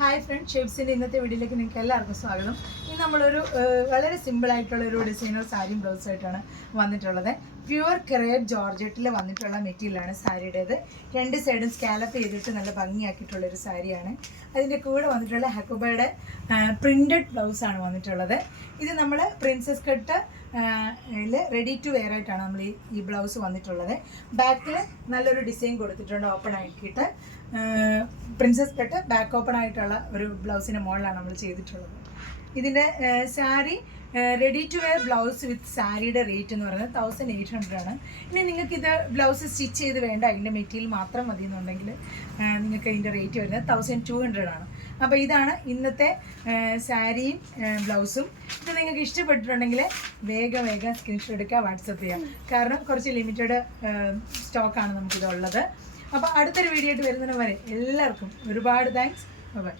Hi front, ഷേപ്സിൻ്റെ ഇന്നത്തെ വീഡിയോയിലേക്ക് നിങ്ങൾക്ക് എല്ലാവർക്കും സ്വാഗതം. ഇന്ന് നമ്മളൊരു വളരെ സിമ്പിളായിട്ടുള്ളൊരു ഡിസൈനർ സാരിയും ബ്ലൗസായിട്ടാണ് വന്നിട്ടുള്ളത്. പ്യുവർ ക്രേപ്പ് ജോർജറ്റിൽ വന്നിട്ടുള്ള മെറ്റീരിയലാണ് സാരിയുടേത്. രണ്ട് സൈഡും സ്കാലപ്പ് ചെയ്തിട്ട് നല്ല ഭംഗിയാക്കിയിട്ടുള്ളൊരു സാരിയാണ്. അതിൻ്റെ കൂടെ വന്നിട്ടുള്ള ഹക്കുബയുടെ പ്രിൻറ്റഡ് ബ്ലൗസാണ് വന്നിട്ടുള്ളത്. ഇത് നമ്മൾ princess cut ready to wear ആയിട്ടാണ് നമ്മൾ ഈ ബ്ലൗസ് വന്നിട്ടുള്ളത്. ബാക്കിൽ നല്ലൊരു ഡിസൈൻ കൊടുത്തിട്ടുണ്ട്, ഓപ്പൺ ആക്കിയിട്ട് പ്രിൻസസ് കട്ട് ബാക്ക് ഓപ്പൺ ആയിട്ടുള്ള ഒരു ബ്ലൗസിൻ്റെ മോഡലാണ് നമ്മൾ ചെയ്തിട്ടുള്ളത്. ഇതിൻ്റെ sari ready to wear blouse with സാരിയുടെ റേറ്റ് എന്ന് പറയുന്നത് 1800 ആണ്. ഇനി നിങ്ങൾക്ക് ഇത് ബ്ലൗസ് സ്റ്റിച്ച് ചെയ്ത് വേണ്ട, അതിൻ്റെ മെറ്റീരിയൽ മാത്രം മതി എന്നുണ്ടെങ്കിൽ നിങ്ങൾക്ക് ഇതിൻ്റെ റേറ്റ് വരുന്നത് 1200 ആണ്. അപ്പോൾ ഇതാണ് ഇന്നത്തെ സാരിയും ബ്ലൗസും. ഇത് നിങ്ങൾക്ക് ഇഷ്ടപ്പെട്ടിട്ടുണ്ടെങ്കിൽ വേഗം സ്ക്രീൻഷോട്ട് എടുക്കുക, വാട്സപ്പ് ചെയ്യാം. കാരണം കുറച്ച് ലിമിറ്റഡ് സ്റ്റോക്കാണ് നമുക്കിതുള്ളത്. അപ്പോൾ അടുത്തൊരു വീഡിയോ ആയിട്ട് വരുന്നതിന് വരെ എല്ലാവർക്കും ഒരുപാട് താങ്ക്സ്. ബൈ.